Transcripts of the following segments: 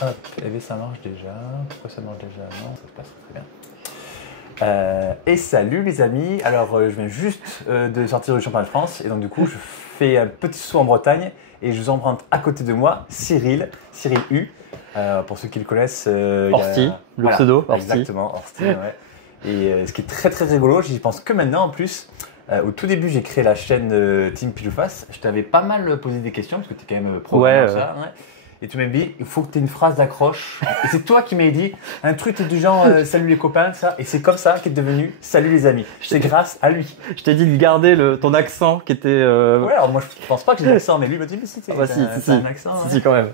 Hop, et bien ça marche déjà. Pourquoi ça marche déjà? Non, ça se passe très bien. Et salut les amis, alors je viens juste de sortir du championnat de France et donc du coup je fais un petit saut en Bretagne et je vous emprunte à côté de moi Cyril U. Pour ceux qui le connaissent, Orsti, le pseudo Orsti. Exactement, Orsti, ouais. Et ce qui est très très rigolo, j'y pense que maintenant en plus. Au tout début, j'ai créé la chaîne Team Pile ou Face. Je t'avais pas mal posé des questions parce que tu es quand même programmeur. Ouais. Et tu m'as dit, il faut que tu aies une phrase d'accroche. Et c'est toi qui m'as dit un truc du genre salut les copains, ça. Et c'est comme ça qu'est devenu salut les amis. C'est grâce à lui. Je t'ai dit de garder ton accent qui était. Ouais, alors moi je pense pas que j'ai l'accent, mais lui m'a dit, mais si, c'est un accent. Si, quand même.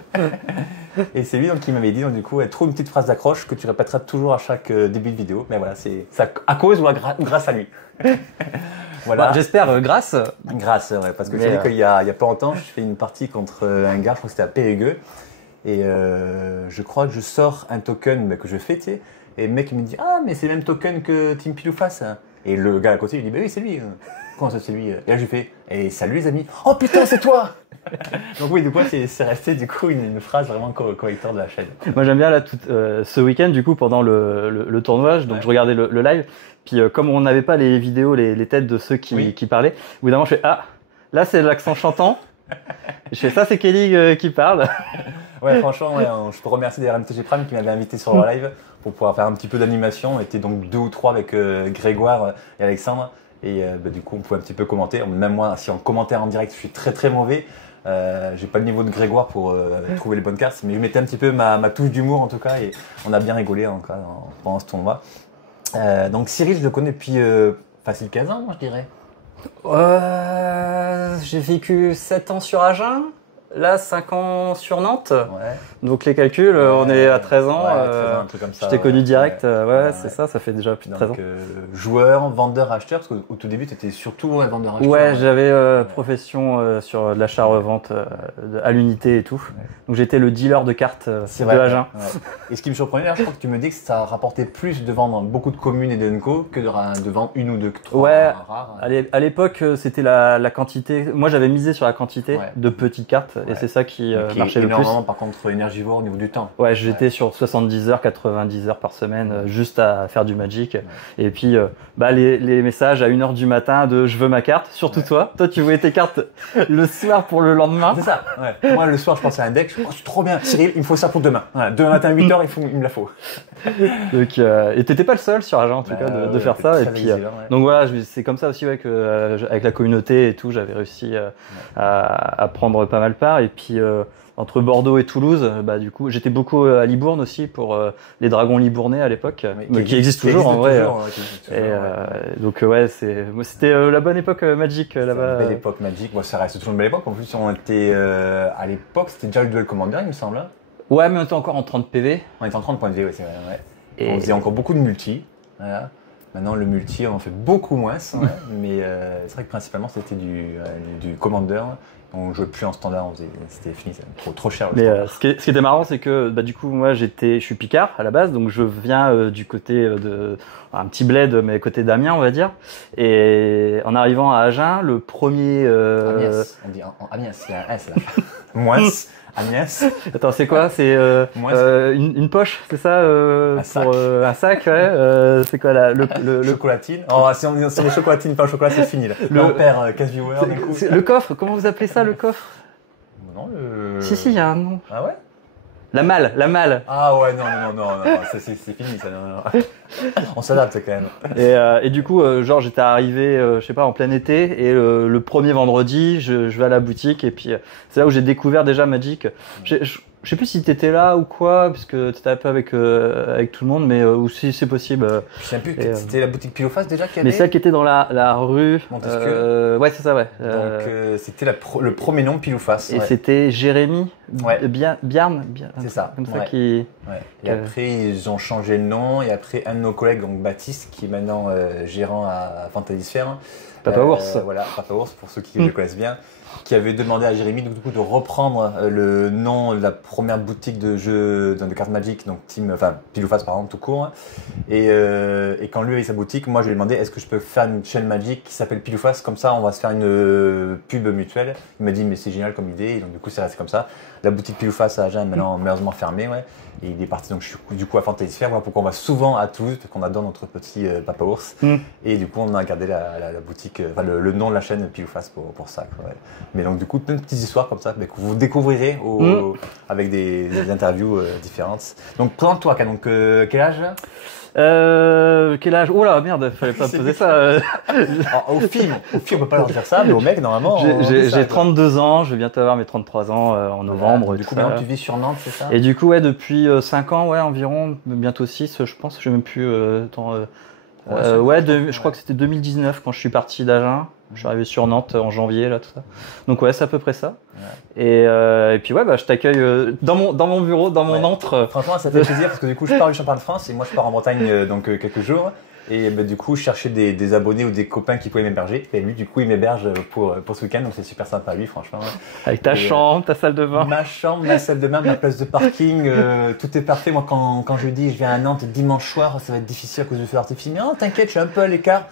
Et c'est lui donc qui m'avait dit, donc du coup, trouve une petite phrase d'accroche que tu répéteras toujours à chaque début de vidéo. Mais voilà, c'est à cause ou grâce à lui. Voilà. Bah, j'espère grâce. Grâce, ouais, parce que je sais qu'il y a pas longtemps, je fais une partie contre un gars, je crois que c'était à Périgueux. Et je crois que je sors un token que je fais, tu sais. Et le mec il me dit, ah, mais c'est le même token que Team Pile ou Face. Et le gars à côté, il dit, bah oui, c'est lui. Comment ça, c'est lui? Et là, je lui fais, et salut les amis. Oh putain, c'est toi! Donc oui, du coup, c'est resté du coup une phrase vraiment correcteur de la chaîne. Moi, j'aime bien là ce week-end, du coup, pendant le tournoi, donc je regardais le live. Puis comme on n'avait pas les vidéos, les têtes de ceux qui parlaient, au bout d'un moment, je fais, ah, là, c'est l'accent chantant. Je fais, ça, c'est Kelly qui parle. Ouais, franchement, ouais, je peux remercier des RMTG Prime qui m'avaient invité sur leur live pour pouvoir faire un petit peu d'animation. On était donc 2 ou 3 avec Grégoire et Alexandre. Et du coup, on pouvait un petit peu commenter. Même moi, si en commentaire en direct, je suis très très mauvais. J'ai pas le niveau de Grégoire pour trouver les bonnes cartes, mais je mettais un petit peu ma touche d'humour en tout cas. Et on a bien rigolé pendant ce tournoi. Donc Cyril, je le connais depuis facile 15 ans, moi je dirais. J'ai vécu 7 ans sur Agen. Là, 5 ans sur Nantes. Ouais. Donc les calculs, on est à 13 ans. 13 ans, un truc comme ça. Je t'ai connu direct. C'est ça fait déjà plus de 13 ans. Joueur, vendeur, acheteur, parce qu'au tout début, tu étais surtout un vendeur acheteur. Ouais, j'avais profession sur l'achat-revente à l'unité et tout. Ouais. Donc j'étais le dealer de cartes de Agen. Ouais. Et ce qui me surprenait, là, je crois que tu me dis que ça rapportait plus de vendre beaucoup de communes et d'Enco que de vendre une ou deux, trois rares. À l'époque, c'était la quantité. Moi, j'avais misé sur la quantité de petites cartes. Et c'est ça qui marchait le plus. Énormément, par contre, énergivore au niveau du temps. Ouais, j'étais sur 70 heures, 90 heures par semaine, juste à faire du Magic. Ouais. Et puis, les messages à 1h du matin de je veux ma carte, surtout toi. Toi, tu voulais tes cartes le soir pour le lendemain. C'est ça, ouais. Moi, le soir, je pensais à un deck. Oh, c'est trop bien. Cyril, il me faut ça pour demain. Voilà, demain matin, 8h, il me la faut. Donc, et t'étais pas le seul sur Agen, en tout cas, de faire ça. Et puis, donc voilà, c'est comme ça aussi, avec la communauté et tout, j'avais réussi à prendre pas mal part. Et puis entre Bordeaux et Toulouse, du coup, j'étais beaucoup à Libourne aussi pour les Dragons libournais à l'époque, qui existent toujours en vrai. Donc c'était la bonne époque Magic là-bas. Belle époque Magic, ça reste toujours une belle époque. En plus, on était à l'époque, c'était déjà le Duel Commander, il me semble. Ouais, mais on était encore en 30 PV. On était en 30 points de vie, c'est vrai. Ouais. Et on faisait encore beaucoup de multi. Voilà. Maintenant, le multi, on en fait beaucoup moins, mais c'est vrai que principalement, c'était du Commander. On jouait plus en standard, c'était fini, c'était trop cher. Mais ce qui était marrant, c'est que du coup, moi, je suis Picard à la base, donc je viens du côté un petit bled, mais côté d'Amiens, on va dire. Et en arrivant à Agen, le premier. Amiens, on dit Amiens, il y a un S là. Moins. Agnès. Attends, c'est quoi? C'est une poche, c'est ça? Un sac, ouais. C'est quoi là? Le chocolatine. Oh, si on dit sur les chocolatines, pas au chocolat, c'est fini là. On perd cash viewer. Le coffre, comment vous appelez ça, le coffre? Non, Si, il y a un nom. Ah ouais? La malle. Ah ouais, non, c'est fini ça. Non. On s'adapte quand même. Et du coup, j'étais arrivé, je sais pas, en plein été, et le premier vendredi, je vais à la boutique, et puis c'est là où j'ai découvert déjà Magic. Je sais plus si t'étais là ou quoi, parce que t'étais un peu avec tout le monde, mais ou si c'est possible. Je sais plus, c'était la boutique Pile ou Face déjà qui avait. Mais celle qui était dans la rue. Montesquieu. Ouais, c'est ça, ouais. Donc c'était le premier nom Pile ou Face. Et c'était Jérémy. Bjarne. C'est ça. Comme ça qui. Ouais. Et après ils ont changé le nom, et après un de nos collègues, donc Baptiste, qui est maintenant gérant à Fantasy Sphere. Papa Ours. Voilà, Papa Ours pour ceux qui le connaissent bien. qui avait demandé à Jérémy donc, du coup, de reprendre le nom de la première boutique de jeux de cartes Magic, donc Pile ou Face par exemple, tout court. Et quand lui avait sa boutique, moi je lui ai demandé est-ce que je peux faire une chaîne Magic qui s'appelle Pile ou Face, comme ça on va se faire une pub mutuelle. Il m'a dit mais c'est génial comme idée, et donc du coup c'est resté comme ça. La boutique Pile ou Face à Agen est maintenant malheureusement fermée, ouais. Et il est parti donc du coup à Fantasy Sphere, voilà pourquoi on va souvent à Toulouse, parce qu'on adore notre petit Papa Ours. Et du coup on a gardé la boutique, le nom de la chaîne Pile ou Face pour ça. Quoi, ouais. Mais donc du coup plein de petites histoires comme ça que vous découvrirez avec des interviews différentes. Donc présente-toi, donc quel âge? Quel âge? Oh là, merde, fallait pas poser ça. Au film, on peut pas leur dire ça, mais au mec, normalement. J'ai 32 ans, je vais bientôt avoir mes 33 ans en novembre. Du coup, maintenant, tu vis sur Nantes, c'est ça? Et du coup, ouais, depuis 5 ans, ouais, environ, bientôt 6, je pense, je sais même plus. Je crois que c'était 2019 quand je suis parti d'Agen. Je suis arrivé sur Nantes en janvier, là, tout ça. Donc ouais, c'est à peu près ça. Ouais. Et puis ouais, je t'accueille dans mon bureau, dans mon antre. Franchement, ça fait plaisir parce que du coup, je pars du championnat de France et moi, je pars en Bretagne donc quelques jours. Et du coup, je cherchais des abonnés ou des copains qui pouvaient m'héberger. Et lui, du coup, il m'héberge pour ce week-end. Donc, c'est super sympa, lui, franchement. Avec ta chambre, ta salle de bain. Ma chambre, ma salle de bain, ma place de parking. Tout est parfait. Moi, quand je lui dis je viens à Nantes dimanche soir, ça va être difficile à cause du feu d'artifice. Mais non, t'inquiète, je suis un peu à l'écart.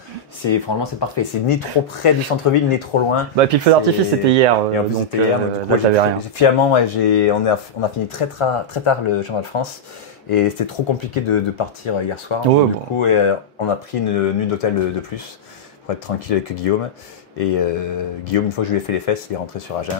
Franchement, c'est parfait. C'est ni trop près du centre-ville, ni trop loin. Puis le feu d'artifice, c'était hier. Et en plus, c'était hier. Là, j'avais rien. Finalement, on a fini très tard le championnat de France. Et c'était trop compliqué de partir hier soir. Ouais, du coup, on a pris une nuit d'hôtel de plus pour être tranquille avec Guillaume. Et Guillaume, une fois que je lui ai fait les fesses, il est rentré sur Agen.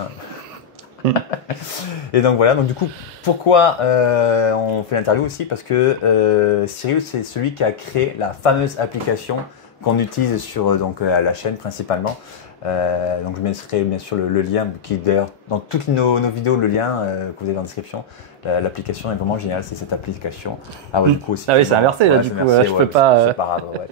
Et donc voilà, donc du coup, pourquoi on fait l'interview aussi? Parce que Cyril, c'est celui qui a créé la fameuse application qu'on utilise sur la chaîne principalement. Donc je mettrai bien sûr le lien, qui est d'ailleurs dans toutes nos vidéos, le lien que vous avez dans la description. L'application est vraiment géniale, c'est cette application. Ah ouais, du coup aussi. Ah oui, c'est inversé là, du coup, je peux pas. C'est pas grave, ouais.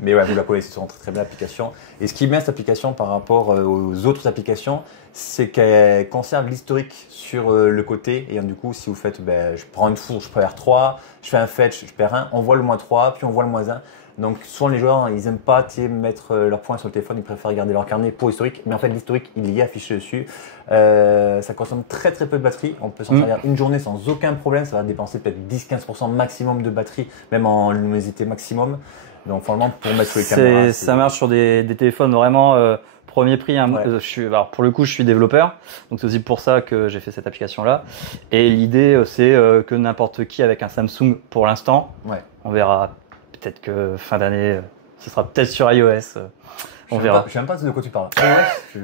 Mais ouais, vous la connaissez, c'est une très belle application. Et ce qui est bien cette application par rapport aux autres applications, c'est qu'elle conserve l'historique sur le côté. Et du coup, si vous faites, je prends une fourche, je perds 3, je fais un fetch, je perds 1, on voit le moins 3, puis on voit le moins 1. Donc souvent les joueurs, ils aiment pas mettre leurs points sur le téléphone, ils préfèrent garder leur carnet pour historique. Mais en fait l'historique, il y est affiché dessus. Ça consomme très peu de batterie. On peut s'en servir une journée sans aucun problème. Ça va dépenser peut-être 10-15% maximum de batterie, même en luminosité maximum. Donc franchement pour mettre sur les caméras. Ça marche sur des téléphones vraiment premier prix. Hein. Ouais. Alors pour le coup, je suis développeur, donc c'est aussi pour ça que j'ai fait cette application-là. Et l'idée, c'est que n'importe qui avec un Samsung, pour l'instant, on verra. Peut-être que fin d'année, ce sera peut-être sur iOS. On verra. Je sais même pas de quoi tu parles. Je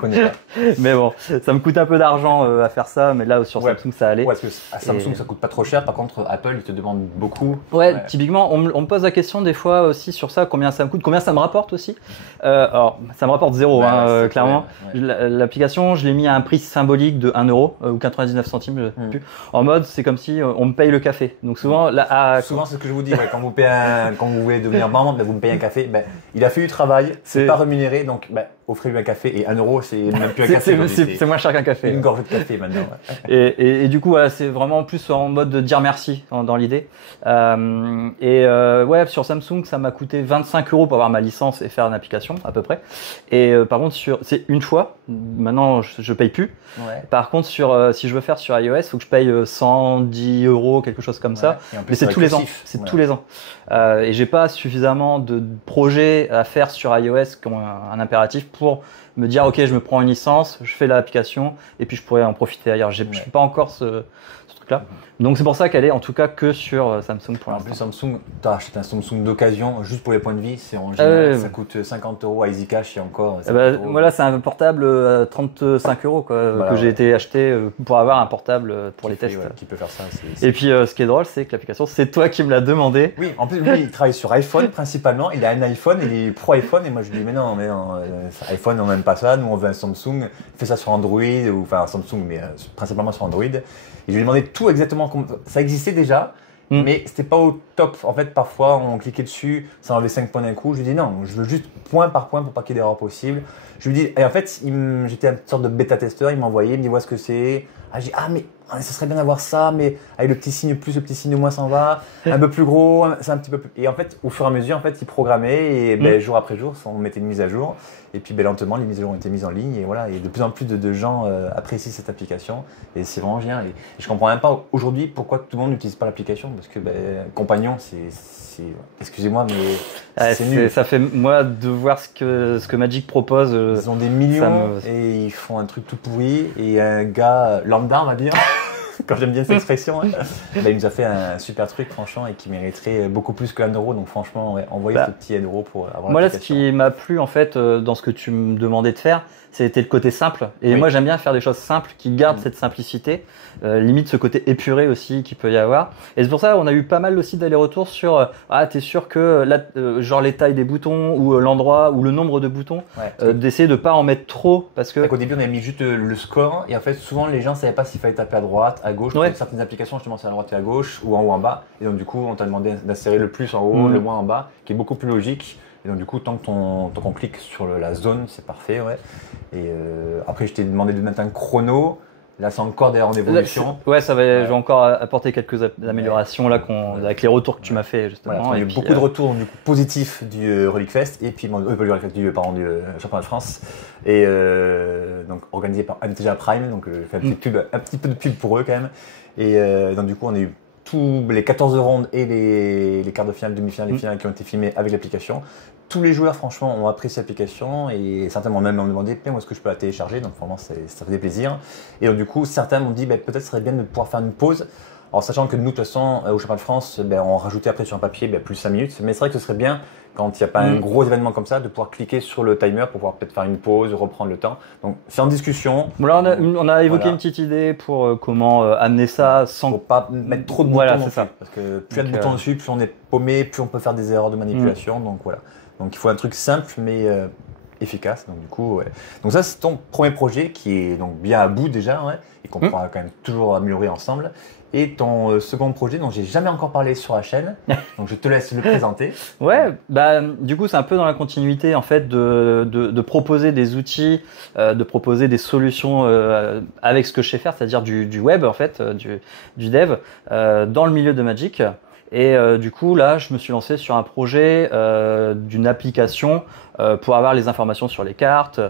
connais pas. Mais bon, ça me coûte un peu d'argent à faire ça, mais là sur Samsung ça allait. Ouais, parce que à Samsung ça coûte pas trop cher. Par contre, Apple, il te demande beaucoup. Ouais, typiquement, on me pose la question des fois aussi sur ça, combien ça me coûte, combien ça me rapporte aussi. Alors, ça me rapporte 0, clairement. L'application, je l'ai mis à un prix symbolique de 1 euro ou 99 centimes, je sais plus. En mode, c'est comme si on me paye le café. Donc souvent, souvent c'est ce que je vous dis. Quand vous voulez devenir membre, vous me payez un café. Il a fait du travail. C'est pas rémunéré, donc offrez-lui un café et 1 euro, c'est même plus un café. C'est moins cher qu'un café. Une gorgée de café maintenant. Et du coup, c'est vraiment plus en mode de dire merci dans l'idée. Sur Samsung, ça m'a coûté 25 euros pour avoir ma licence et faire une application à peu près. Et par contre, c'est une fois. Maintenant, je paye plus. Ouais. Par contre, si je veux faire sur iOS, il faut que je paye 110 euros, quelque chose comme ça. Mais c'est tous les ans. C'est tous les ans. Et j'ai pas suffisamment de projets à faire sur iOS comme un impératif pour me dire ok, je me prends une licence, je fais l'application et puis je pourrais en profiter ailleurs. Je n'ai pas encore ce truc-là. Donc c'est pour ça qu'elle est en tout cas que sur Samsung pour l'instant. En plus Samsung, tu as acheté un Samsung d'occasion juste pour les points de vie, c'est en général, ça coûte 50 euros à Easy Cash et encore. Moi là c'est un portable à 35 euros que j'ai été acheté pour avoir un portable pour les tests. Qui peut faire ça. Et puis ce qui est drôle, c'est que l'application, c'est toi qui me l'as demandé. Oui, en plus lui il travaille sur iPhone principalement, il a un iPhone, il est pro iPhone et moi je lui dis mais non, iPhone on n'aime pas ça, nous on veut un Samsung, fais ça sur Android, enfin Samsung mais principalement sur Android. Et je lui ai demandé tout exactement comment ça existait déjà, mais c'était pas au top. En fait, parfois, on cliquait dessus, ça enlevait 5 points d'un coup. Je lui ai dit non, je veux juste point par point pour pas qu'il y ait d'erreur possible. Je lui dis, et en fait, j'étais une sorte de bêta-testeur, il m'a envoyé, il me dit, vois ce que c'est. Je dis, mais ah, ça serait bien d'avoir ça, mais avec le petit signe plus, le petit signe moins, s'en va. Un peu plus gros, c'est un petit peu plus. Et en fait, au fur et à mesure, en fait, ils programmaient et jour après jour, on mettait une mise à jour. Et puis lentement, les mises à jour ont été mises en ligne. Et voilà, et de plus en plus de gens apprécient cette application. Et c'est vraiment génial. Et je comprends même pas aujourd'hui pourquoi tout le monde n'utilise pas l'application. Parce que Compagnon, excusez-moi, mais c'est nul. Ça fait, moi, de voir ce que Magic propose. Ils ont des millions et ils font un truc tout pourri. Et un gars lambda, on va dire, quand j'aime bien cette expression, il nous a fait un super truc, franchement, et qui mériterait beaucoup plus que 1 euro. Donc, franchement, envoyez ce petit 1 euro pour avoir moi, là, ce qui m'a plu, en fait, dans ce que tu me demandais de faire, c'était le côté simple. Et moi, j'aime bien faire des choses simples qui gardent cette simplicité, limite ce côté épuré aussi qu'il peut y avoir. Et c'est pour ça on a eu pas mal aussi d'allers-retours sur t'es sûr que là, genre les tailles des boutons ou l'endroit ou le nombre de boutons, d'essayer de pas en mettre trop parce que. Au début, on avait mis juste le score et en fait, souvent les gens savaient pas s'il fallait taper à droite, à gauche. Certaines applications, justement, c'est à droite et à gauche ou en haut, en bas. Et donc, du coup, on t'a demandé d'insérer le plus en haut, le moins en bas, qui est beaucoup plus logique. Et donc du coup, tant qu'on clique sur la zone, c'est parfait. Et après, je t'ai demandé de mettre un chrono. Là, c'est encore des en évolution. Ça va. Je vais encore apporter quelques améliorations là, avec les retours que tu m'as fait justement. Voilà, il y a eu beaucoup de retours du coup, positifs du Relic Fest et puis du championnat de France et donc organisé par MTG Prime. Donc, je fais un petit peu de pub pour eux quand même. Et donc du coup, on a eu tous les 14 rondes et les quarts de finale, demi-finale et finales qui ont été filmés avec l'application. Tous les joueurs, franchement, ont apprécié l'application et certains m'ont même demandé où est-ce que je peux la télécharger. Donc, vraiment, ça faisait plaisir. Et donc, du coup, certains m'ont dit peut-être ce serait bien de pouvoir faire une pause. Alors, sachant que nous, de toute façon, au championnat de France, on rajoutait après sur un papier plus 5 minutes. Mais c'est vrai que ce serait bien, quand il n'y a pas un gros événement comme ça, de pouvoir cliquer sur le timer pour pouvoir peut-être faire une pause, reprendre le temps. Donc, c'est en discussion. Là, on a évoqué une petite idée pour comment amener ça sans. Pour pas mettre trop de boutons dessus. Parce que plus il y a de boutons dessus, plus on est paumé, plus on peut faire des erreurs de manipulation. Donc, voilà. Donc il faut un truc simple mais efficace. Donc du coup, donc ça c'est ton premier projet qui est donc bien à bout déjà et qu'on pourra quand même toujours améliorer ensemble. Et ton second projet dont j'ai jamais encore parlé sur la chaîne, donc je te laisse le présenter. Du coup c'est un peu dans la continuité en fait de proposer des outils, de proposer des solutions avec ce que je sais faire, c'est-à-dire du web en fait, du dev dans le milieu de Magic. Et du coup, là, je me suis lancé sur un projet d'une application pour avoir les informations sur les cartes,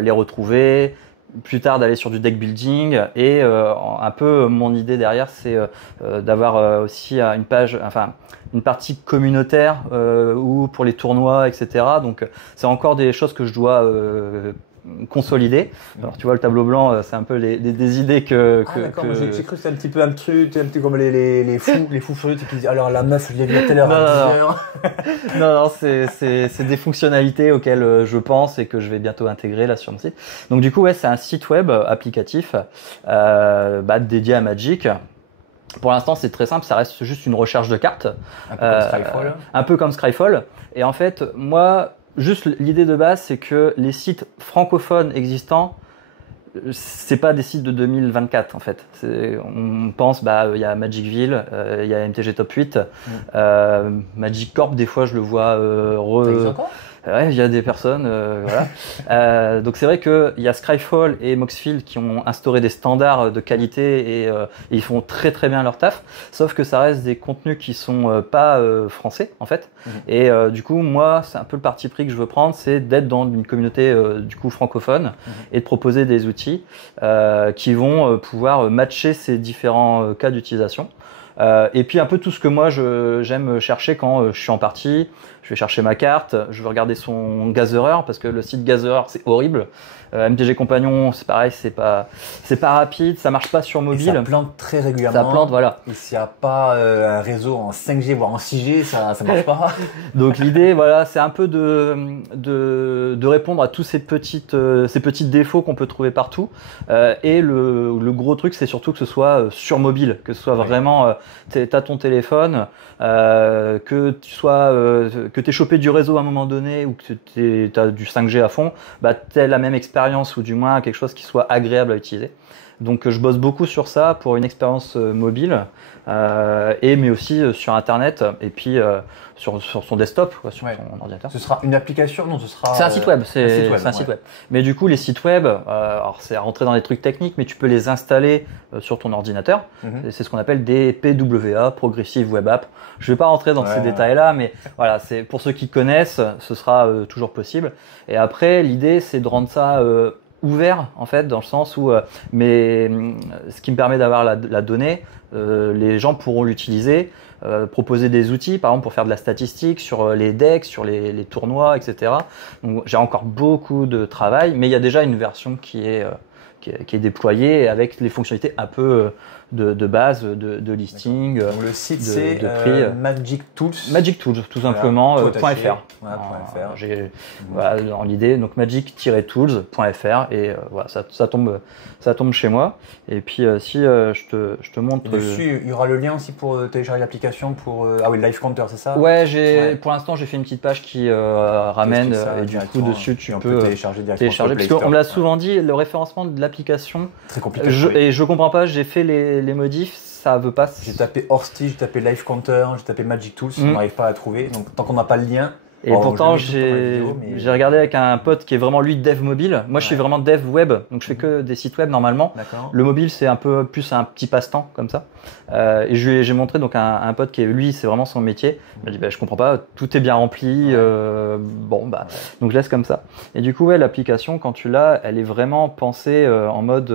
les retrouver, plus tard d'aller sur du deck building. Et un peu mon idée derrière, c'est d'avoir aussi une page, enfin une partie communautaire ou pour les tournois, etc. Donc, c'est encore des choses que je dois consolider. Alors tu vois le tableau blanc, c'est un peu des idées que. D'accord. J'ai cru que c'était un petit peu un petit comme les fous furieux qui disent alors la meuf je l'ai vue à telle heure à 10h. Non, c'est des fonctionnalités auxquelles je pense et que je vais bientôt intégrer là sur mon site. Donc du coup c'est un site web applicatif dédié à Magic. Pour l'instant, c'est très simple, ça reste juste une recherche de cartes. Un peu comme Scryfall. Et en fait, moi, juste l'idée de base, c'est que les sites francophones existants, c'est pas des sites de 2024 en fait. On pense, il y a Magicville, il y a MTG Top 8, Magic Corp, des fois je le vois. Il y a des personnes, voilà. Donc c'est vrai qu'il y a Scryfall et Moxfield qui ont instauré des standards de qualité et ils font très très bien leur taf. Sauf que ça reste des contenus qui sont pas français en fait. Et du coup moi c'est un peu le parti pris que je veux prendre, c'est d'être dans une communauté du coup francophone et de proposer des outils qui vont pouvoir matcher ces différents cas d'utilisation. Et puis un peu tout ce que moi j'aime chercher quand je suis en partie. Je vais chercher ma carte, je vais regarder son gazereur parce que le site gazereur c'est horrible. MTG Compagnon c'est pareil, c'est pas rapide, ça marche pas sur mobile. Et ça plante très régulièrement. Ça plante, voilà. Et s'il n'y a pas un réseau en 5G voire en 6G, ça marche pas. Donc l'idée voilà, c'est un peu de répondre à tous ces petits défauts qu'on peut trouver partout. Et le gros truc c'est surtout que ce soit sur mobile, que ce soit vraiment t'as ton téléphone, que tu sois que t'aies chopé du réseau à un moment donné ou que t'as du 5G à fond, t'aies la même expérience ou du moins quelque chose qui soit agréable à utiliser. Donc je bosse beaucoup sur ça pour une expérience mobile, mais aussi sur Internet et puis sur son desktop, quoi, sur son ordinateur. Ce sera une application? Non, ce sera. C'est un site web. C'est un site web. Mais du coup, les sites web, alors c'est à rentrer dans des trucs techniques, mais tu peux les installer sur ton ordinateur. C'est ce qu'on appelle des PWA, Progressive Web App. Je vais pas rentrer dans ces détails-là, mais voilà, c'est pour ceux qui connaissent, ce sera toujours possible. Et après, l'idée, c'est de rendre ça ouvert, en fait, dans le sens où, ce qui me permet d'avoir la donnée, les gens pourront l'utiliser, proposer des outils, par exemple, pour faire de la statistique sur les decks, sur les tournois, etc. Donc, j'ai encore beaucoup de travail, mais il y a déjà une version qui est déployée avec les fonctionnalités un peu de base, de listing, donc le site c'est Magic Tools. Magic Tools, tout simplement, .fr. Voilà, dans l'idée, donc magic-tools.fr et voilà, ça tombe chez moi. Et puis si je te montre. Et dessus, il y aura le lien aussi pour télécharger l'application pour Live Counter, c'est ça? Ouais, pour l'instant j'ai fait une petite page qui ramène et du coup dessus tu peux télécharger parce qu'on me l'a souvent dit, le référencement de l'application très compliqué. Et je comprends pas, j'ai fait les modifs, ça veut pas. J'ai tapé Horsty, j'ai tapé Live Counter, j'ai tapé Magic Tools, on n'arrive pas à trouver. Donc tant qu'on n'a pas le lien. Et pourtant, j'ai regardé avec un pote qui est vraiment lui dev mobile. Moi, je suis vraiment dev web, donc je fais que des sites web normalement. Le mobile, c'est un peu plus un petit passe-temps comme ça. Et j'ai montré donc un pote qui est lui, c'est vraiment son métier. Il m'a dit, je comprends pas, tout est bien rempli. Donc je laisse comme ça. Et du coup, l'application, quand tu l'as, elle est vraiment pensée en mode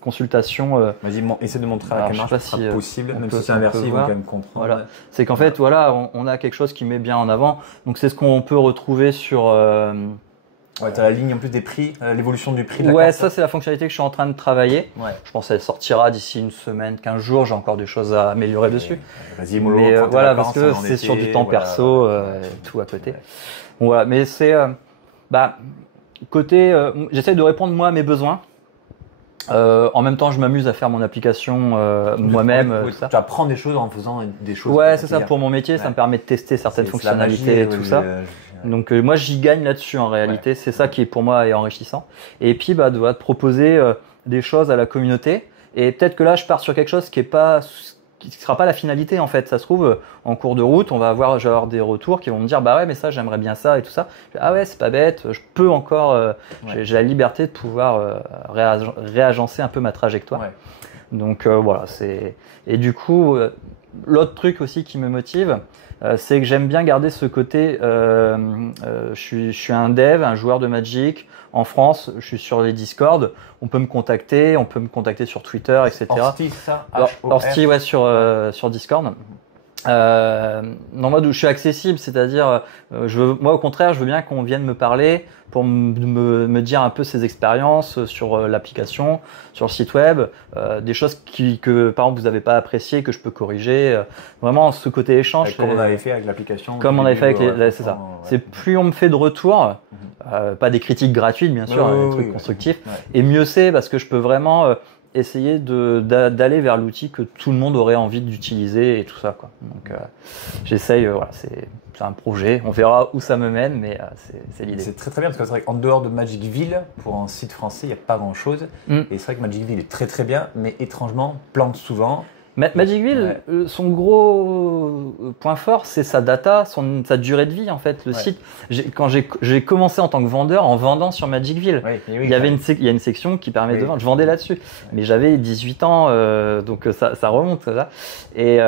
consultation. Vas-y, essaie de montrer à la caméra, c'est possible, même si c'est inversé, ils vont quand même comprendre. Voilà. C'est qu'en fait, on a quelque chose qui met bien en avant. Donc c'est ce qu'on peut retrouver sur. Tu as la ligne en plus des prix, l'évolution du prix de la carte. Ça c'est la fonctionnalité que je suis en train de travailler. Je pense qu'elle sortira d'ici une semaine, 15 jours. J'ai encore des choses à améliorer dessus. Vas-y, mollo. Mais voilà, parce que c'est sur du temps perso, tout à côté. Bon, voilà, mais c'est côté. J'essaie de répondre moi à mes besoins. En même temps, je m'amuse à faire mon application moi-même. Tu apprends des choses en faisant des choses. Ouais, c'est ça. Pour mon métier, ça me permet de tester certaines fonctionnalités et tout ça. Donc moi, j'y gagne là-dessus en réalité. C'est ça qui, pour moi, est enrichissant. Et puis, de proposer des choses à la communauté. Et peut-être que là, je pars sur quelque chose qui sera pas la finalité en fait. Ça se trouve, en cours de route, on va avoir genre des retours qui vont me dire mais ça, j'aimerais bien ça et tout ça. Ah ouais, c'est pas bête. Je peux encore. J'ai la liberté de pouvoir réagencer un peu ma trajectoire. Donc voilà, c'est. Et du coup, l'autre truc aussi qui me motive, c'est que j'aime bien garder ce côté. Je suis un dev, un joueur de Magic. En France, je suis sur les Discord. On peut me contacter sur Twitter, etc. Horsty, ça. Horsty, sur Discord. Moi, je suis accessible, c'est-à-dire, moi au contraire, je veux bien qu'on vienne me parler pour me dire un peu ses expériences sur l'application, sur le site web, des choses que par exemple vous n'avez pas appréciées, que je peux corriger. Vraiment ce côté échange. Comme on avait fait avec l'application. Comme on avait fait avec c'est ça. C'est plus on me fait de retour, pas des critiques gratuites bien sûr, des trucs constructifs, et mieux c'est parce que je peux vraiment essayer d'aller vers l'outil que tout le monde aurait envie d'utiliser et tout ça, quoi. Donc j'essaye, c'est un projet, on verra où ça me mène, mais c'est l'idée. C'est très très bien parce que c'est vrai qu'en dehors de Magicville, pour un site français, il n'y a pas grand chose. Et c'est vrai que Magicville est très très bien, mais étrangement plante souvent. Magicville, son gros point fort, c'est sa data, sa durée de vie en fait. Le site, quand j'ai commencé en tant que vendeur, en vendant sur Magicville, il y a une section qui permet de vendre. Je vendais là-dessus, mais j'avais 18 ans, donc ça remonte ça. Mais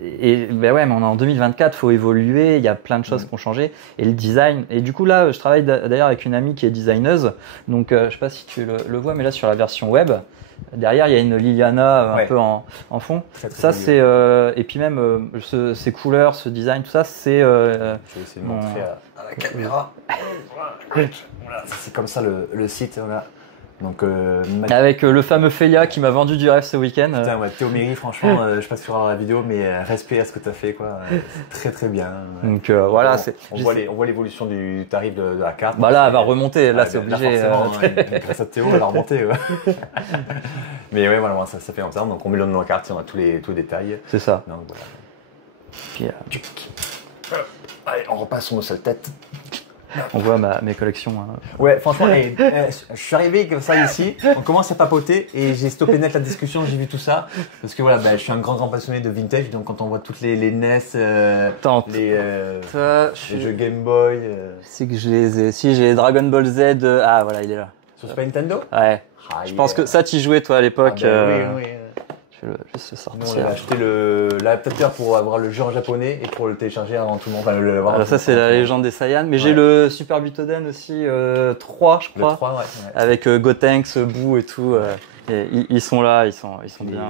on est en 2024, faut évoluer. Il y a plein de choses qui ont changé et le design. Et du coup là, je travaille d'ailleurs avec une amie qui est designeuse. Donc je sais pas si tu le vois, mais là sur la version web. Derrière, il y a une Liliana un peu en fond. Très, très ça, c'est et puis même ces couleurs, ce design, tout ça, c'est. Je vais essayer de montrer à la caméra. C'est comme ça le site. Voilà. Donc, avec le fameux Félia qui m'a vendu du rêve ce week-end. Putain, Théo Méry, franchement, je sais pas si tu verras la vidéo, mais respect à ce que tu as fait, quoi. Très très bien. Donc voilà, on voit l'évolution du tarif de la carte. Là, elle va remonter. Là, c'est obligé. Grâce à Théo, elle va remonter. Mais voilà, ça fait comme ça. Donc on met le nom de la carte, on a tous les détails. C'est ça. Donc voilà. Puis, allez, on repasse sur nos seules têtes. On voit mes collections. Hein. Ouais, franchement, je suis arrivé comme ça ici, on commence à papoter et j'ai stoppé net la discussion, j'ai vu tout ça. Parce que voilà, je suis un grand passionné de vintage, donc quand on voit toutes les NES, les jeux Game Boy. C'est que je les ai. Si, j'ai Dragon Ball Z. Ah, voilà, il est là. Sur Super Nintendo? Ouais. Je pense que ça, t'y jouais toi à l'époque. Oui. Je vais juste le sortir. Nous, on avait acheté l'adaptateur pour avoir le jeu en japonais et pour le télécharger avant tout le monde. Alors ça, c'est la légende des Saiyans. Mais j'ai le Super Butoden aussi, 3, je crois. Le 3, ouais. Avec Gotenks, Boo et tout. Et ils sont là, ils sont bien.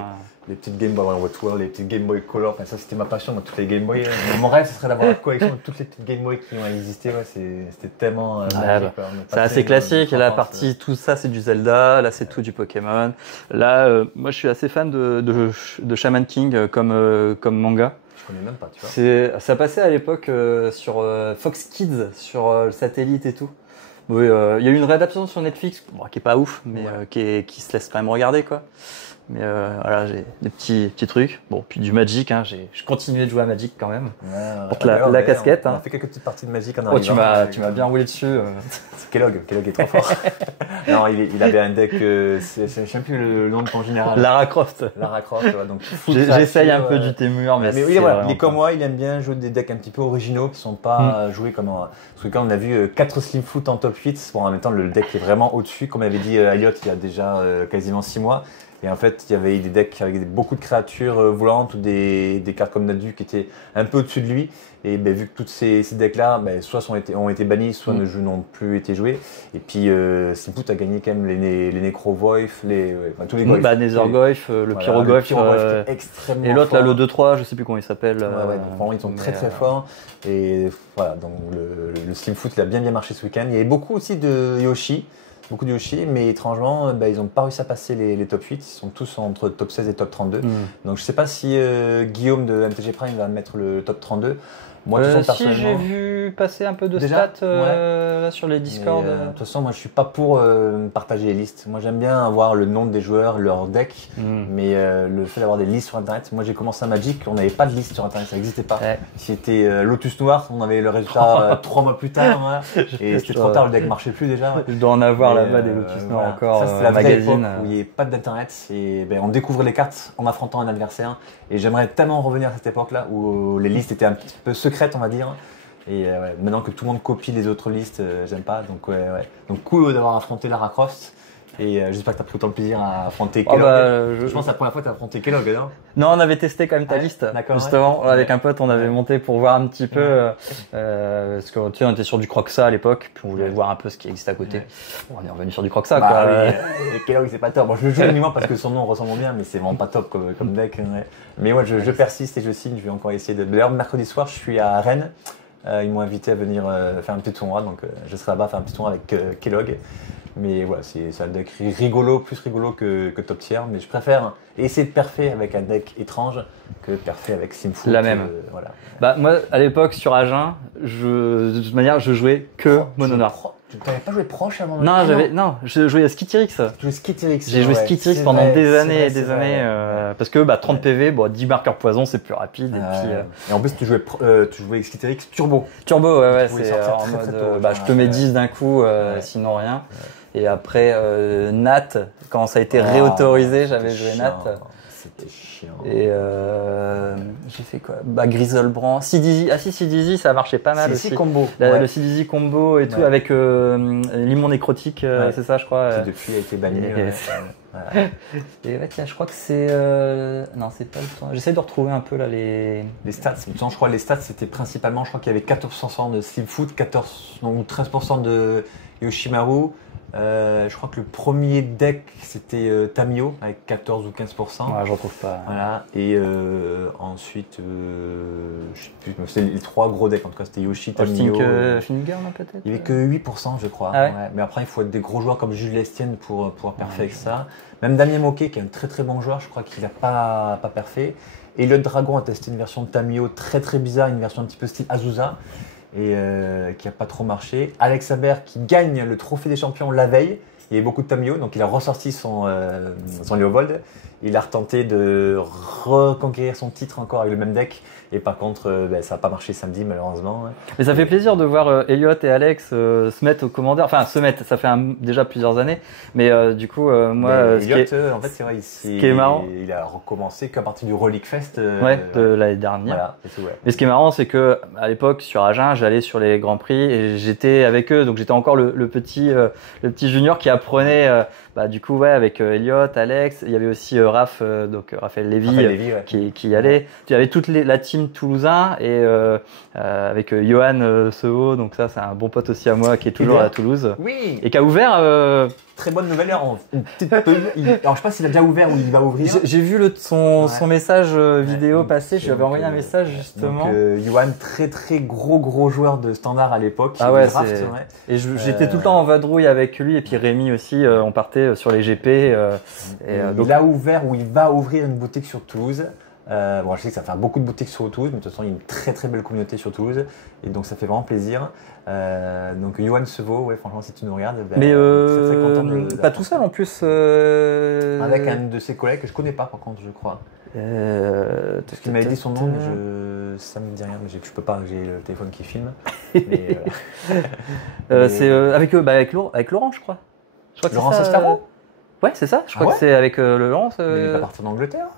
Les petites Game Boy, on voit tout, les petites Game Boy Color, enfin, ça c'était ma passion, moi, toutes les Game Boy. Mon rêve, ce serait d'avoir la collection de toutes les petites Game Boy qui ont existé. Ouais, c'était tellement magique. C'est assez classique. La partie, tout ça, c'est du Zelda. Là, c'est tout du Pokémon. Là, moi, je suis assez fan de Shaman King comme manga. Je connais même pas, tu vois. Ça passait à l'époque sur Fox Kids, sur le satellite et tout. Oui, il y a eu une réadaptation sur Netflix, qui est pas ouf, mais qui se laisse quand même regarder, quoi. Mais voilà, j'ai des petits trucs. Bon, puis du Magic, hein, je continuais de jouer à Magic quand même. Porte la casquette. On a fait quelques petites parties de Magic en arrivant. Tu m'as bien roulé dessus. Kellogg est trop fort. Non, il avait un deck, je ne sais plus le nom de ton général. Lara Croft, ouais, donc j'essaye un peu du Témur, mais oui, voilà, il est comme moi, il aime bien jouer des decks un petit peu originaux qui sont pas joués comme parce que quand on a vu 4 Slim Foot en top 8, bon, en même temps le deck est vraiment au-dessus, comme avait dit Elliot il y a déjà quasiment 6 mois. Et en fait, il y avait des decks avec beaucoup de créatures volantes ou des cartes comme Nadu qui étaient un peu au-dessus de lui. Et vu que tous ces decks-là, soit ont été bannis, soit n'ont plus été joués. Et puis, Simfoot a gagné quand même les Necrovoif, tous les Goyf. Nethergoyf, le Pyrogoyf. Extrêmement et l'autre, fort. là, le 2-3, je sais plus comment il s'appelle. Vraiment, ils sont très forts. Et voilà, donc le Simfoot, il a bien marché ce week-end. Il y avait beaucoup aussi de Yoshi. Beaucoup de Yoshi, mais étrangement, ils n'ont pas réussi à passer les top 8. Ils sont tous entre top 16 et top 32. Donc je ne sais pas si Guillaume de MTG Prime va mettre le top 32. Moi, de toute façon, si j'ai vu passer un peu de stats là, sur les Discord. De toute façon, moi je suis pas pour partager les listes. Moi j'aime bien avoir le nom des joueurs, leur deck, mais le fait d'avoir des listes sur internet. Moi j'ai commencé à Magic, on n'avait pas de liste sur internet, ça n'existait pas. C'était Lotus Noir, on avait le résultat 3 mois plus tard, et c'était trop tard, le deck marchait plus déjà. Je dois en avoir là-bas des Lotus Noirs encore. Ça c'est la vraie époque où il n'y avait pas d'internet, et on découvrait les cartes en affrontant un adversaire. Et j'aimerais tellement revenir à cette époque-là où les listes étaient un petit peu secrètes, on va dire. Et maintenant que tout le monde copie les autres listes, j'aime pas. Donc, donc cool d'avoir affronté Lara Croft. Et j'espère que tu as pris autant de plaisir à affronter Kellogg. Je pense que c'est la première fois que tu as affronté Kellogg, non? Non, on avait testé quand même ta liste. Justement, avec un pote, on avait monté pour voir un petit peu. Parce que tu sais, on était sur du Croxa à l'époque, puis on voulait voir un peu ce qui existe à côté. On est revenu sur du Croxa, quoi. Kellogg, c'est pas top. Bon, je le joue uniquement parce que son nom ressemble bien, mais c'est vraiment pas top comme deck. Mais ouais, je persiste et je signe. Je vais encore essayer de. D'ailleurs, mercredi soir, je suis à Rennes. Ils m'ont invité à venir faire un petit tournoi, donc je serai là-bas faire un petit tournoi avec Kellogg. Mais voilà, c'est un deck rigolo, plus rigolo que top tier, mais je préfère essayer de perfer avec un deck étrange que perfer avec Simfoot. La même. Voilà. Moi, à l'époque, sur Agen, de toute manière, je jouais que Mono Noir. Tu n'avais pas joué proche avant? Non, je jouais à Skityrix. J'ai joué Skityrix pendant des années et des années. Parce que 30 PV, 10 marqueurs poison, c'est plus rapide. Et en plus, tu jouais Skityrix Turbo. Turbo, c'est en mode je te mets 10 d'un coup, sinon rien. Et après, Nat, quand ça a été réautorisé, j'avais joué Nat. C'était chiant. Et j'ai fait quoi? Grisolbrand, CDZ. Ah si, CDZ, ça a marché pas mal aussi. Combo. Le CDZ combo et tout, avec Limon Nécrotique, c'est ça, je crois. Qui depuis a été banni. Et tiens, je crois que c'est... Non, c'est pas le temps. J'essaie de retrouver un peu là les stats. Je crois les stats, c'était principalement, je crois qu'il y avait 14% de Slimfoot, 13% de Yoshimaru. Je crois que le premier deck c'était Tamio avec 14 ou 15%. Je retrouve pas. Voilà. Et ensuite, je sais plus, c'est les 3 gros decks. En tout cas, c'était Yoshi, Tamio. Finger, peut-être. Il n'y avait que 8%, je crois. Mais après, il faut être des gros joueurs comme Jules Lestienne pour pouvoir perfer avec ça. Même Damien Moquet, qui est un très très bon joueur, je crois qu'il n'a pas perfé. Et le Dragon a testé une version de Tamio très très bizarre, une version un petit peu style Azusa. Et qui n'a pas trop marché. Alex Aber qui gagne le trophée des champions la veille il y avait beaucoup de Tom Yo, donc il a ressorti son Léovold. Il a retenté de reconquérir son titre encore avec le même deck. Et par contre, ça n'a pas marché samedi, malheureusement. Mais ça fait plaisir de voir Elliot et Alex se mettre au commandeur. Enfin, se mettre, ça fait déjà plusieurs années. Mais du coup, moi, Elliot, en fait, c'est vrai, ce qui est marrant, il a recommencé qu'à partir du Relic Fest. De l'année dernière. Voilà, c'est tout, ouais. Mais ce qui est marrant, c'est que à l'époque, sur Agen, j'allais sur les Grands Prix et j'étais avec eux. Donc, j'étais encore le petit junior qui apprenait, du coup, avec Elliot, Alex. Il y avait aussi Raphaël Lévy, ouais. qui y allait. Tu avais toute la team toulousain et avec Johan Seau, donc ça c'est un bon pote aussi à moi qui est toujours à Toulouse. Oui. Et qui a ouvert. Très bonne nouvelle. Alors je sais pas s'il a déjà ouvert ou il va ouvrir. J'ai vu son message vidéo passer. Je lui avais envoyé un message justement. Donc Johan, très très gros joueur de standard à l'époque. Ah ouais, et j'étais tout le temps en vadrouille avec lui et puis Rémi aussi. On partait sur les GP. Donc il a ouvert ou il va ouvrir une boutique sur Toulouse. Je sais que ça fait beaucoup de boutiques sur Toulouse, mais de toute façon, il y a une très très belle communauté sur Toulouse, et donc ça fait vraiment plaisir. Donc Johan Sevaux, ouais, franchement, si tu nous regardes, mais très très content pas tout seul en plus. Avec un de ses collègues que je connais pas, par contre, je crois. Parce qu'il m'avait dit son nom, mais ça me dit rien, mais je peux pas, j'ai le téléphone qui filme. C'est avec Laurent, je crois. Laurent Sestaro. Ouais, c'est ça. Je crois que c'est avec Laurent. Mais il est pas parti en Angleterre.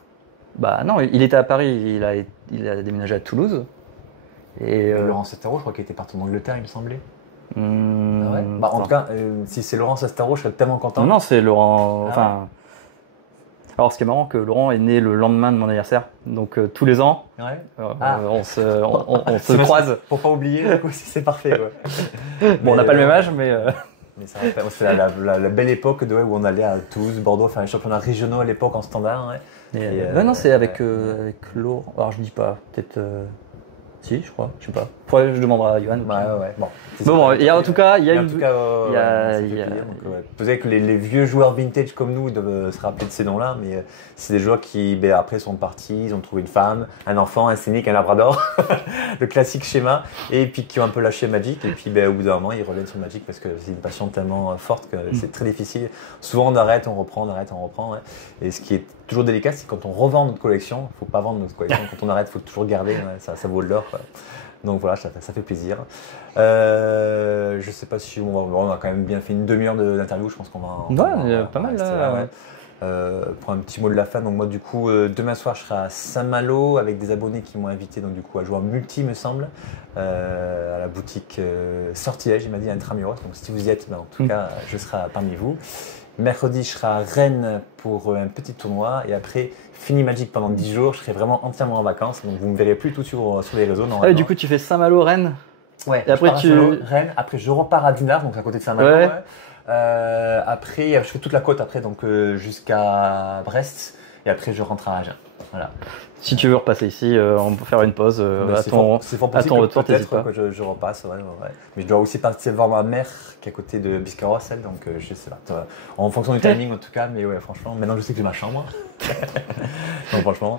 Bah non, il était à Paris, il a déménagé à Toulouse. Et Laurent Sestaro, je crois qu'il était parti en Angleterre, il me semblait. Ah ouais. En tout cas, si c'est Laurent Sestaro, je serais tellement content. Non, c'est Laurent. Alors, ce qui est marrant, que Laurent est né le lendemain de mon anniversaire, donc tous les ans, on se croise. Pour pas oublier, c'est parfait. Ouais. Bon, on n'a pas le même âge, mais. Mais c'est la belle époque où on allait à Toulouse, Bordeaux, faire les championnats régionaux à l'époque en standard. Ouais. Non, c'est avec Laurent. Alors, je dis pas, peut-être. Si, je crois, je sais pas. Faudrait que je demanderai à Johan. Ouais. Bon, en tout cas, il y a peut-être que les vieux joueurs vintage comme nous doivent se rappeler de ces noms-là, mais c'est des joueurs qui, après, sont partis, ils ont trouvé une femme, un enfant, un scénic, un labrador, le classique schéma, et puis qui ont un peu lâché Magic, et puis au bout d'un moment, ils reviennent sur Magic parce que c'est une passion tellement forte que c'est très difficile. Souvent, on arrête, on reprend, Ouais. Et ce qui est toujours délicat, c'est quand on revend notre collection, il ne faut pas vendre notre collection, quand on arrête, il faut toujours garder, ça vaut de l'or. Donc voilà, ça fait plaisir. Je ne sais pas si on a quand même bien fait une demi-heure d'interview, je pense qu'on va. Pas mal là. Ouais. Pour un petit mot de la fin, donc moi du coup demain soir je serai à Saint-Malo avec des abonnés qui m'ont invité donc du coup à jouer en multi me semble à la boutique Sortilège, il m'a dit Intramuros, donc si vous y êtes, en tout cas je serai parmi vous. Mercredi je serai à Rennes pour un petit tournoi et après fini Magic pendant 10 jours, je serai vraiment entièrement en vacances, donc vous ne me verrez plus tout sur les réseaux. Du coup tu fais Saint-Malo, Rennes. Ouais, et après Rennes, après je repars à Dinard, donc à côté de Saint-Malo. Ouais. Après, je fais toute la côte après, donc jusqu'à Brest, et après je rentre à Agen. Voilà. Si tu veux repasser ici, on peut faire une pause à ton retour, peut-être que je repasse. Ouais. Mais je dois aussi partir voir ma mère qui est à côté de Biscarrosse, donc je sais pas. En fonction du timing en tout cas, mais ouais, franchement, maintenant je sais que j'ai ma chambre. Donc franchement.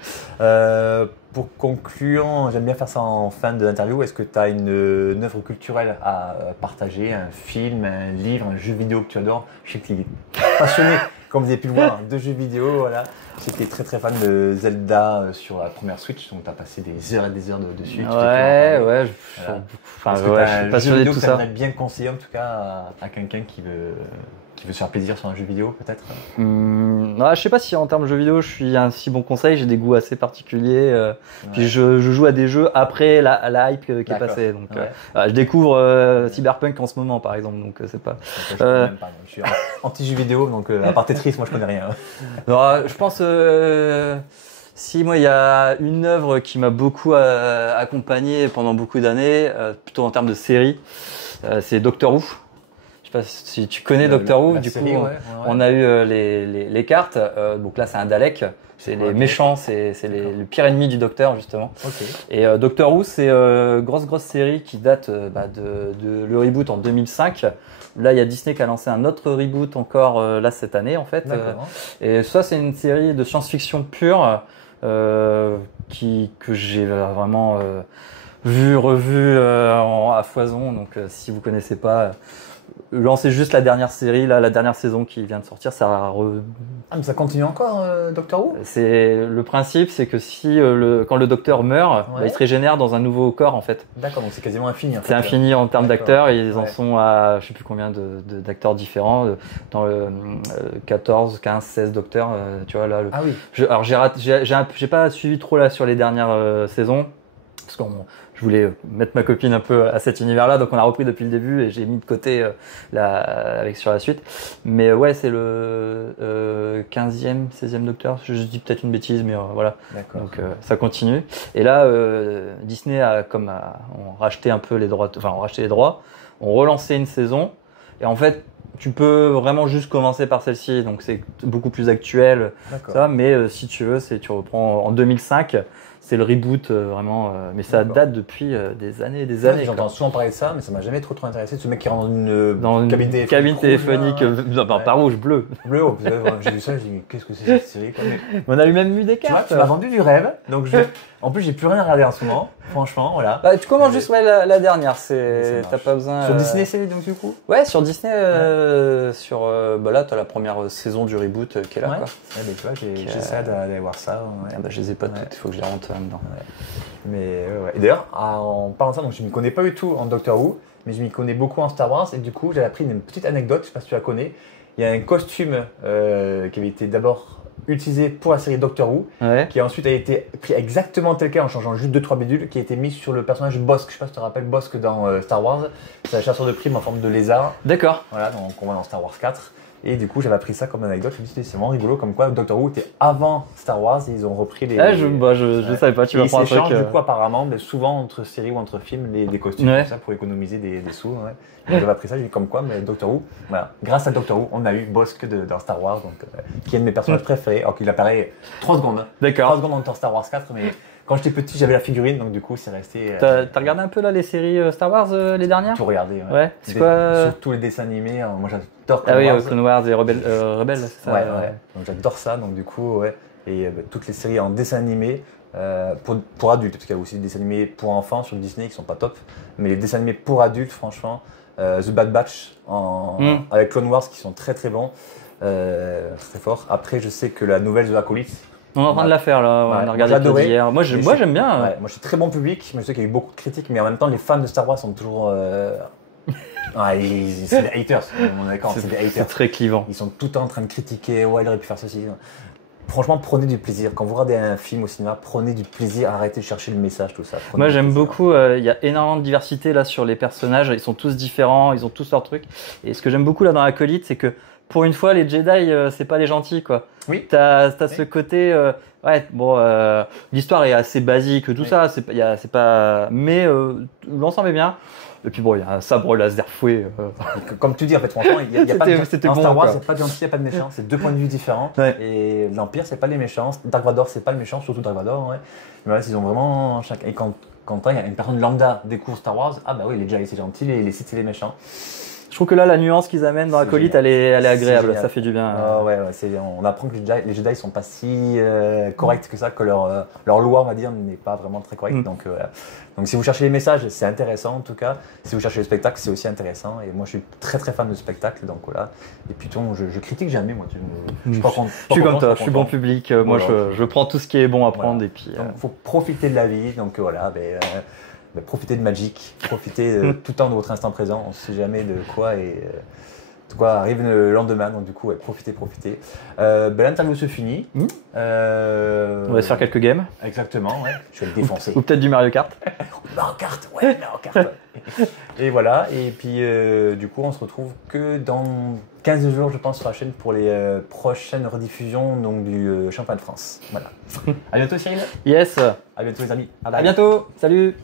Pour conclure, j'aime bien faire ça en fin d'interview. Est-ce que tu as une œuvre culturelle à partager, un film, un livre, un jeu vidéo que tu adores? Je sais que tu es passionné, comme vous avez pu le voir, de jeux vidéo. Voilà. Je sais que tu es très très fan de Zelda sur la première Switch, donc tu as passé des heures et des heures dessus. Ouais. Je suis passionné de tout ça. J'aimerais bien conseiller en tout cas à quelqu'un qui veut se faire plaisir sur un jeu vidéo peut-être. Je sais pas si en termes de jeux vidéo je suis un si bon conseil, j'ai des goûts assez particuliers. Puis je joue à des jeux après la hype qui est passée. Donc je découvre Cyberpunk en ce moment par exemple, donc c'est pas. Je connais même pas. Je suis anti-jeux vidéo, donc à part Tetris, moi je connais rien. Je pense si moi il y a une œuvre qui m'a beaucoup accompagné pendant beaucoup d'années, plutôt en termes de série, c'est Doctor Who. Je sais pas si tu connais Doctor Who, du coup on a eu les cartes, donc là c'est un Dalek, c'est les méchants, c'est le pire ennemi du Docteur justement. Okay. Et Doctor Who c'est grosse série qui date de le reboot en 2005. Là il y a Disney qui a lancé un autre reboot encore là cette année en fait. Et ça c'est une série de science-fiction pure que j'ai vraiment revu à foison, donc si vous connaissez pas, lancer juste la dernière série, là, la dernière saison qui vient de sortir. Ah, mais ça continue encore, Doctor Who? Le principe, c'est que si quand le docteur meurt, bah, il se régénère dans un nouveau corps en fait. D'accord, donc c'est quasiment infini. C'est infini en termes d'acteurs, et ils en sont à je sais plus combien d'acteurs différents, dans le 14, 15, 16 docteurs, tu vois là. Ah oui. Alors j'ai pas suivi trop là sur les dernières saisons, parce que je voulais mettre ma copine un peu à cet univers-là, donc on a repris depuis le début et j'ai mis de côté sur la suite. Mais ouais, c'est le 15e, 16e docteur, je dis peut-être une bêtise, mais voilà. Donc ça continue. Et là, Disney ont racheté un peu les droits, ont relancé une saison, et en fait, tu peux vraiment juste commencer par celle-ci, donc c'est beaucoup plus actuel, ça. Mais si tu veux, tu reprends en 2005. C'est le reboot vraiment, mais ça date depuis des années et des années. J'entends souvent parler de ça, mais ça m'a jamais trop intéressé. Ce mec qui rentre dans une cabine téléphonique, par rouge, bleu. Bleu, j'ai vu ça, j'ai dit qu'est-ce que c'est cette série quoi. On a lui-même vu des cartes. Tu m'as vendu du rêve, donc en plus j'ai plus rien à regarder en ce moment. Franchement, voilà. Bah, tu commences juste la dernière, t'as pas besoin. Sur Disney, c'est donc du coup. Ouais, sur Disney, là t'as la première saison du reboot qui est là. Ouais. Quoi. Ouais, bah, tu vois, j'essaie d'aller voir ça. Ouais. Bah, je les ai pas toutes, il faut que je les rentre dedans. Ouais. Mais et d'ailleurs, en parlant de ça, donc je m'y connais pas du tout en Doctor Who, mais je m'y connais beaucoup en Star Wars, et du coup j'ai appris une petite anecdote, je sais pas si tu la connais. Il y a un costume qui avait été d'abord utilisé pour la série Doctor Who, qui ensuite a été pris exactement tel quel en changeant juste 2-3 bédules, qui a été mis sur le personnage Bossk. Je sais pas si tu te rappelles Bossk dans Star Wars, c'est la chasseur de primes en forme de lézard. D'accord. Voilà, donc on voit dans Star Wars 4. Et du coup, j'avais appris ça comme anecdote. Je me suis dit, c'est vraiment rigolo, comme quoi Doctor Who était avant Star Wars et ils ont repris les. Je savais pas, tu vas prendre un truc. Du coup, apparemment, mais souvent entre séries ou entre films, les costumes, tout ça, pour économiser des sous. Ouais. J'avais appris ça, j'ai dit comme quoi, mais Doctor Who, voilà. Grâce à Doctor Who, on a eu Bossk dans Star Wars, donc, qui est un de mes personnages préférés. Alors qu'il apparaît 3 secondes. D'accord. 3 secondes dans Star Wars 4, mais. Quand j'étais petit, j'avais la figurine, donc du coup, c'est resté. T'as regardé un peu là les séries Star Wars, les dernières? Tout regardé, ouais. C'est quoi surtout les dessins animés, moi j'adore Clone Wars. Clone Wars et Rebelle, c'est ça? Ouais. Donc j'adore ça, donc du coup, ouais. Et toutes les séries en dessin animé pour adultes, parce qu'il y a aussi des dessins animés pour enfants sur Disney qui sont pas top, mais les dessins animés pour adultes, franchement, The Bad Batch avec Clone Wars qui sont très très bons, très forts. Après, je sais que la nouvelle The Acolyte. On est en train de la faire là, on a regardé adoré. Hier. Moi j'aime bien. Ouais, moi je suis très bon public, mais je sais qu'il y a eu beaucoup de critiques, mais en même temps les fans de Star Wars sont toujours. C'est des haters, on est d'accord, c'est des haters. C'est très clivant. Ils sont tout le temps en train de critiquer, ouais il aurait pu faire ceci. Franchement, prenez du plaisir. Quand vous regardez un film au cinéma, prenez du plaisir, arrêtez de chercher le message, tout ça. Moi j'aime beaucoup, il y a énormément de diversité là sur les personnages, ils sont tous différents, ils ont tous leurs trucs. Et ce que j'aime beaucoup là dans Acolyte, c'est que pour une fois, les Jedi, c'est pas les gentils, quoi. Oui. T'as ce côté, l'histoire est assez basique, tout ça, c'est pas, mais l'ensemble est bien. Et puis bon, il y a un sabre laser fouet. Comme tu dis, en fait, franchement, il y a pas de Star Wars, il n'y a pas de gentil, il n'y a pas de méchant. C'est deux points de vue différents. Ouais. Et l'Empire, c'est pas les méchants. Dark Vador, c'est pas le méchant, surtout Dark Vador. Ouais. Mais voilà, ils ont vraiment chacun. Et quand il y a une personne lambda découvre Star Wars, ah bah oui, les Jedi c'est gentil, les Sith c'est les méchants. Je trouve que là, la nuance qu'ils amènent dans Acolyte, elle est agréable, ça fait du bien. On apprend que les Jedi sont pas si corrects que ça, que leur loi, on va dire, n'est pas vraiment très correcte. Donc si vous cherchez les messages, c'est intéressant en tout cas. Si vous cherchez le spectacle, c'est aussi intéressant. Et moi, je suis très très fan de spectacle, donc voilà. Et puis je critique jamais, moi. Je suis comme toi, je suis bon public. Moi, je prends tout ce qui est bon à prendre. Voilà. Et puis. Donc, faut profiter de la vie. Donc voilà. Profitez de Magic, profitez tout le temps de votre instant présent, on ne sait jamais de quoi arrive le lendemain, donc du coup, profitez. L'interview se finit. On va se faire quelques games. Exactement, ouais. Je vais le défoncer. Ou peut-être du Mario Kart. Mario Kart. Et voilà, et puis du coup, on se retrouve que dans 15 jours, je pense, sur la chaîne pour les prochaines rediffusions donc, du Championnat de France. Voilà. À bientôt, Cyril. Yes. À bientôt, les amis. À bientôt. Salut.